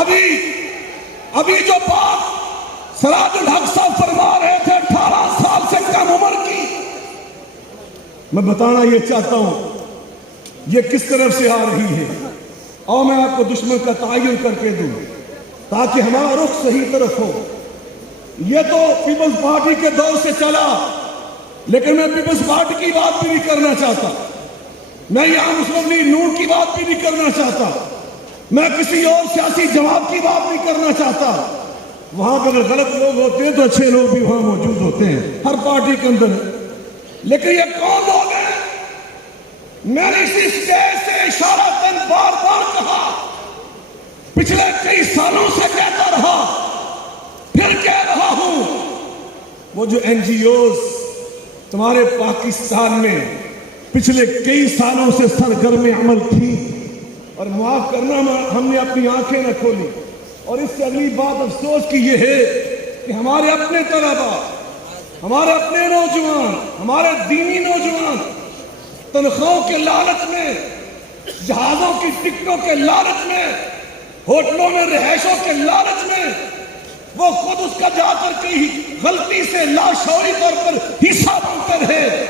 ابھی جو بات سراج الحق صاحب فرما رہے تھے 18 سال سے کم عمر کی، میں بتانا یہ چاہتا ہوں یہ کس طرف سے آ رہی ہے، اور میں آپ کو دشمن کا تعین کر کے دوں تاکہ ہمارا رخ صحیح طرف ہو۔ یہ تو پیپلز پارٹی کے دور سے چلا، لیکن میں پیپلز پارٹی کی بات بھی نہیں کرنا چاہتا، میں یہاں مسلم لیگ نون کی بات بھی نہیں کرنا چاہتا، میں کسی اور سیاسی جماعت کی بات نہیں کرنا چاہتا۔ وہاں پہ اگر غلط لوگ ہوتے ہیں تو اچھے لوگ بھی وہاں موجود ہوتے ہیں، ہر پارٹی کے اندر۔ لیکن یہ کون لوگ ہیں؟ میں نے اسی اسٹیج سے اشارتاً بار بار کہا، پچھلے کئی سالوں سے کہتا رہا، پھر کہہ رہا ہوں، وہ جو این جی اوز تمہارے پاکستان میں پچھلے کئی سالوں سے سرگرم عمل تھی، اور معاف کرنا ہم نے اپنی آنکھیں نہ کھولی، اور اس سے اگلی بات افسوس کی یہ ہے کہ ہمارے اپنے طلباء، ہمارے اپنے نوجوان، ہمارے دینی نوجوان تنخواہوں کے لالچ میں، جہازوں کی ٹکٹوں کے لالچ میں، ہوٹلوں میں رہائشوں کے لالچ میں، وہ خود اس کا جا کر کہیں غلطی سے لاشعوری طور پر حصہ بنتے رہے۔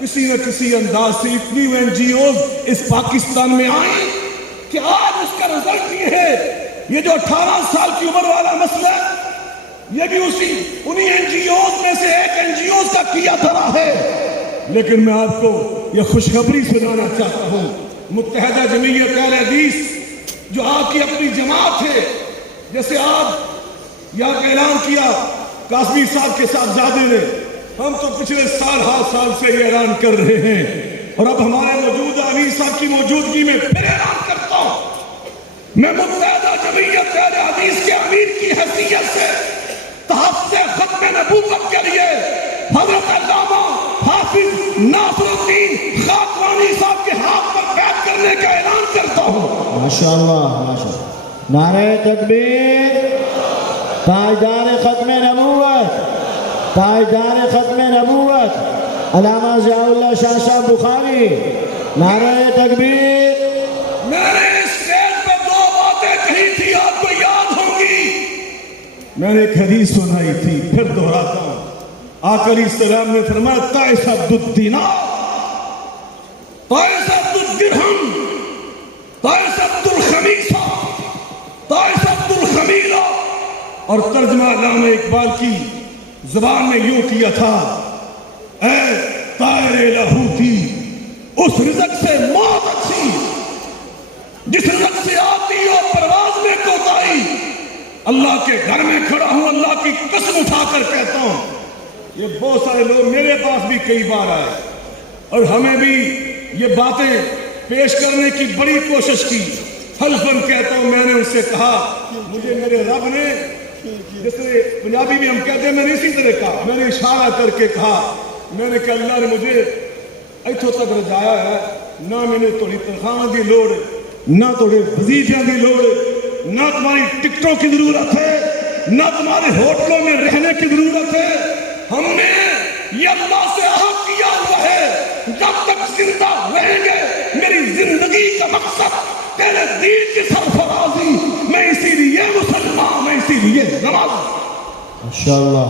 کسی نہ کسی انداز سے اتنی این جی اوز اس پاکستان میں آئیں کہ آج اس کا رزلٹ یہ ہے، یہ جو 18 سال کی عمر والا مسئلہ، یہ بھی انہی این جی اوز میں سے ایک این جی اوز کا کیا دھرا ہے۔ لیکن میں آپ کو یہ خوشخبری سنانا چاہتا ہوں، متحدہ جمعیت اہل حدیث جو آپ کی اپنی جماعت ہے، جیسے آپ یہاں کا اعلان کیا قاسمی صاحب کے صاحبزادے نے، ہم تو پچھلے ہر سال سے یہ اعلان کر رہے ہیں، اور اب ہمارے موجودہ امیر صاحب کی موجودگی میں پھر اعلان کرتا ہوں، میں متحدہ جمعیت اہل حدیث کے امیر کی حیثیت سے تحفظ ختم نبوت کے لیے حضرت علامہ حافظ ناصر الدین خاکوانی صاحب کے ہاتھ پر بیعت کرنے کا اعلان کرتا ہوں۔ ماشاءاللہ ماشاءاللہ، نعرہ تکبیر، تاجدار ختم نبوت، تاجدار ختم نبوت علامہ ضیاء اللہ شاہ صاحب بخاری، نعرہ تکبیر۔ میں نے اس اسٹیج پہ 2 باتیں کہی تھی، آپ کو یاد ہوں گی۔ میں نے ایک حدیث سنائی تھی، پھر دہراتا ہوں۔ آقا علیہ السلام نے فرمایا، تعس عبد الدینار، تعس عبد الدرہم، تعس عبد الخمیسہ، تعس عبد الخمیلہ۔ اور ترجمہ علامہ اقبال کی زبان میں یوں کیا تھا، اے طائر لاہوتی، اس رزق سے موت اچھی جس رزق سے آتی اور پرواز میں کوتاہی۔ اللہ کے گھر میں کھڑا ہوں، اللہ کی قسم اٹھا کر کہتا ہوں، یہ بہت سارے لوگ میرے پاس بھی کئی بار آئے اور ہمیں بھی یہ باتیں پیش کرنے کی بڑی کوشش کی۔ حلفاً کہتا ہوں، میں نے ان سے کہا، مجھے میرے رب نے، جیسے پنجابی میں ہم کہتے ہیں، میں نے اسی طرح کہا، میں نے اشارہ کر کے کہا، میں نے کہا اللہ نے مجھے ایتھوں تک رجایا ہے، نہ میں نے تھوڑی تنخواہ دی لوڑ، نہ تھوڑے وظیفیاں دی لوڑ، نہ تمہاری ٹکٹوں کی ضرورت ہے، نہ تمہارے ہوٹلوں میں رہنے کی ضرورت ہے۔ ہم نے یہ اللہ سے عہد کیا ہوا ہے، جب تک زندہ رہیں گے میری زندگی کا مقصد تیرے دین کی سرفرازی، میں اسی لیے مسلمان، میں اسی لیے نماز۔ ماشاءاللہ۔